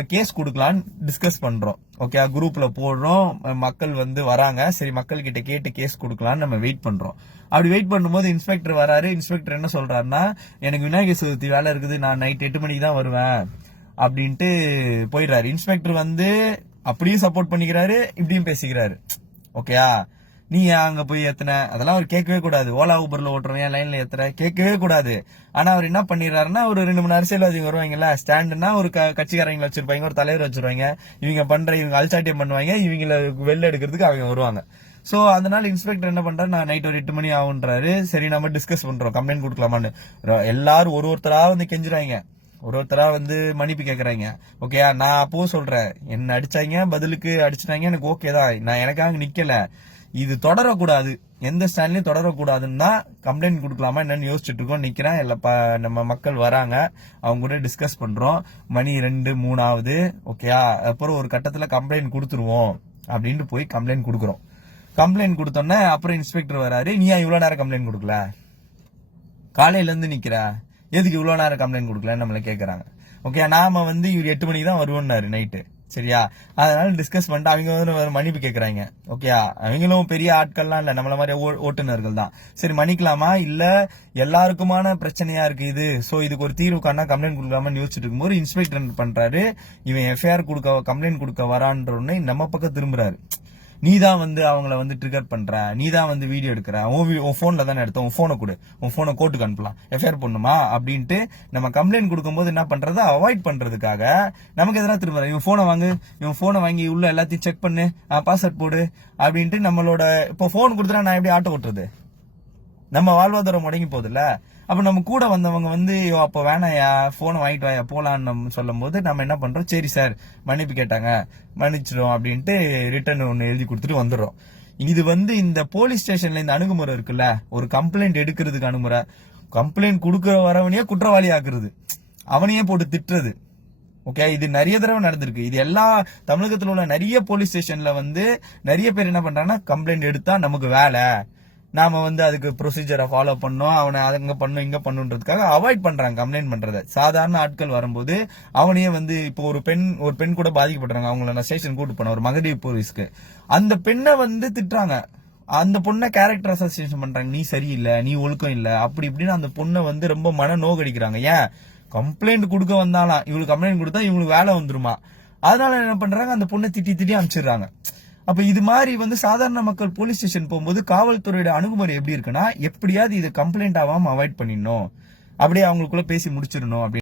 நம்ம கேஸ் கொடுக்கலான்னு டிஸ்கஸ் பண்றோம். ஓகே குரூப்ல போடுறோம். மக்கள் வந்து வராங்க. சரி மக்கள் கிட்ட கேட்டு கேஸ் கொடுக்கலான்னு நம்ம வெயிட் பண்றோம். அப்படி வெயிட் பண்ணும்போது இன்ஸ்பெக்டர் வராரு. இன்ஸ்பெக்டர் என்ன சொல்றாருன்னா எனக்கு விநாயகர் சதுர்த்தி வேலை இருக்குது. நான் நைட் எட்டு மணிக்கு தான் வருவேன். அப்படின்ட்டு போயிடுறாரு. இன்ஸ்பெக்டர் வந்து அப்படியும் சப்போர்ட் பண்ணிக்கிறாரு இப்படியும் பேசிக்கிறாரு. ஓகேயா நீ அங்கே அங்க போய் ஏற்றின அதெல்லாம் அவர் கேட்கவே கூடாது. ஓலா ஊபர்ல ஓட்டுறோம் ஏன் லைன்ல ஏத்துற? கேட்கவே கூடாது. ஆனா அவர் என்ன பண்ணிடுறாருன்னா ஒரு ரெண்டு மூணு அரசியல்வாதி வருவாங்கல்ல ஸ்டாண்டுனா ஒரு க- கட்சிக்காரங்களை வச்சிருப்பாங்க ஒரு தலைவர் வச்சிருவாங்க. இவங்க பண்ற இவங்க அல்சாட்டியம் பண்ணுவாங்க இவங்கள வெளில எடுக்கிறதுக்கு அவங்க வருவாங்க. சோ அதனால இன்ஸ்பெக்டர் என்ன பண்றாரு? நான் நைட் ஒரு எட்டு மணி ஆகுன்றாரு சரி நம்ம டிஸ்கஸ் பண்றோம். கம்ப்ளைண்ட் கொடுக்கலாமான்னு. எல்லாரும் ஒரு ஒருத்தரா வந்து கெஞ்சுறாங்க. ஒரு ஒருத்தரா வந்து மன்னிப்பு கேக்குறாங்க. ஓகேயா நான் அப்பவும் சொல்றேன். என்ன அடிச்சாங்க? பதிலுக்கு அடிச்சிட்டாங்க. எனக்கு ஓகே தான். நான் எனக்காக நிக்கல. இது தொடரக்கூடாது. எந்த ஸ்டாண்ட்லயும் தொடரக்கூடாதுன்னா கம்ப்ளைண்ட் கொடுக்கலாமா என்னன்னு யோசிச்சுட்டு இருக்கோம் நிக்கிறேன் இல்ல நம்ம மக்கள் வராங்க. அவங்க கூட டிஸ்கஸ் பண்றோம். மணி ரெண்டு மூணாவது. ஓகேயா அப்புறம் ஒரு கட்டத்துல கம்ப்ளைண்ட் கொடுத்துருவோம். அப்படின்ட்டு போய் கம்ப்ளைண்ட் கொடுக்குறோம். கம்ப்ளைண்ட் கொடுத்தோன்னே அப்புறம் இன்ஸ்பெக்டர் வராரு. நீ ஏன் இவ்வளவு நேரம் கம்ப்ளைண்ட் கொடுக்கல? காலையில இருந்து நிக்கிற? எதுக்கு இவ்வளவு நேரம் கம்ப்ளைண்ட் கொடுக்கலன்னு நம்மள கேக்குறாங்க. ஓகே நாம வந்து இவர் எட்டு மணிக்கு தான் வருவோம்னாரு நைட்டு. சரியா? அதனால டிஸ்கஸ் பண்ணிட்டு அவங்க வந்து மன்னிப்பு கேட்குறாங்க ஓகேயா அவங்களும் பெரிய ஆட்கள்லாம் இல்லை. நம்மள மாதிரி ஓ- ஓட்டுநர்கள் தான். சரி மன்னிக்கலாமா? இல்லை எல்லாருக்குமான பிரச்சனையா இருக்கு இது. ஸோ இதுக்கு ஒரு தீர்வு காணா கம்ப்ளைண்ட் கொடுக்கலாமான்னு யோசிச்சுட்டு இருக்கும்போது இன்ஸ்பெக்டர் பண்றாரு? இவன் எஃப்ஐஆர் கொடுக்க கம்ப்ளைண்ட் கொடுக்க வரான்ற உடனே நம்ம பக்கம் திரும்புறாரு. நீ தான் வந்து அவங்கள வந்து ட்ரிகர் பண்ற. நீ தான் வந்து வீடியோ எடுக்கிற. உன் உன் ஃபோனில் தானே எடுத்த உன் போனை கொடு. உன் போனை கோர்ட்டுக்கு அனுப்பலாம். எஃப்ஐஆர் பண்ணுமா அப்படின்ட்டு நம்ம கம்ப்ளைண்ட் கொடுக்கும்போது என்ன பண்றது அவாய்ட் பண்றதுக்காக நமக்கு எதனா திரும்ப இவன் போனை வாங்கு. இவன் போனை வாங்கி உள்ள எல்லாத்தையும் செக் பண்ணு. பாஸ்வேர்ட் போடு. அப்படின்ட்டு நம்மளோட இப்போ போன் கொடுத்துட்டா நான் எப்படி ஆட்டோ ஓட்டுறது? நம்ம வாழ்வாதாரம் முடங்கி போகுதுல்ல? அப்போ நம்ம கூட வந்தவங்க வந்து "ஐயோ, வேணாயா ஃபோனை வாங்கிட்டு வாயா போகலான்னு நம்ம சொல்லும் போது நம்ம என்ன பண்றோம்? சரி சார் மன்னிப்பு கேட்டாங்க. மன்னிச்சிடும் அப்படின்ட்டு ரிட்டர்ன் ஒன்று எழுதி கொடுத்துட்டு வந்துடுறோம். இது வந்து இந்த போலீஸ் ஸ்டேஷன்ல இந்த அணுகுமுறை இருக்குல்ல? ஒரு கம்ப்ளைண்ட் எடுக்கிறதுக்கு அணுகுமுறை. கம்ப்ளைண்ட் கொடுக்கற வரவனையே குற்றவாளி ஆக்குறது. அவனையே போட்டு திட்டுறது. ஓகே இது நிறைய தடவை நடந்திருக்கு. இது எல்லா தமிழகத்துல உள்ள நிறைய போலீஸ் ஸ்டேஷன்ல வந்து நிறைய பேர் என்ன பண்றாங்கன்னா கம்ப்ளைண்ட் எடுத்தா நமக்கு வேலை. நாம வந்து அதுக்கு ப்ரொசீஜரை ஃபாலோ பண்ணோம். அவனை அங்க பண்ணும் இங்க பண்ணுன்றதுக்காக அவாய்ட் பண்றாங்க கம்ப்ளைண்ட் பண்றதை. சாதாரண ஆட்கள் வரும்போது அவனையே வந்து இப்போ ஒரு பெண் ஒரு பெண் கூட பாதிக்கப்படுறாங்க அவங்கள நான் ஸ்டேஷன் கூட்டு போனேன் ஒரு மகளிர் போலீஸ்க்கு. அந்த பெண்ணை வந்து திட்டுறாங்க. அந்த பொண்ணை கேரக்டர் அசோசியேஷன் பண்றாங்க. நீ சரியில்லை நீ ஒழுக்கம் இல்ல அப்படி இப்படின்னு அந்த பொண்ணை வந்து ரொம்ப மன நோகடிக்கிறாங்க. ஏன்? கம்ப்ளைண்ட் கொடுக்க வந்தாலாம். இவளுக்கு கம்ப்ளைண்ட் கொடுத்தா இவங்களுக்கு வேலை வந்துருமா? அதனால என்ன பண்றாங்க? அந்த பொண்ணை திட்டி திட்டி அனுப்பிச்சிடுறாங்க. அப்ப இது மாதிரி வந்து சாதாரண மக்கள் போலீஸ் ஸ்டேஷன் போகும்போது காவல்துறையோட அணுகுமுறை எப்படி இருக்குன்னா எப்படியாவது இது கம்ப்ளைண்ட் ஆகாம அவாய்ட் பண்ணிடணும். அப்படியே அவங்களுக்குள்ள பேசி முடிச்சிடணும் அப்படி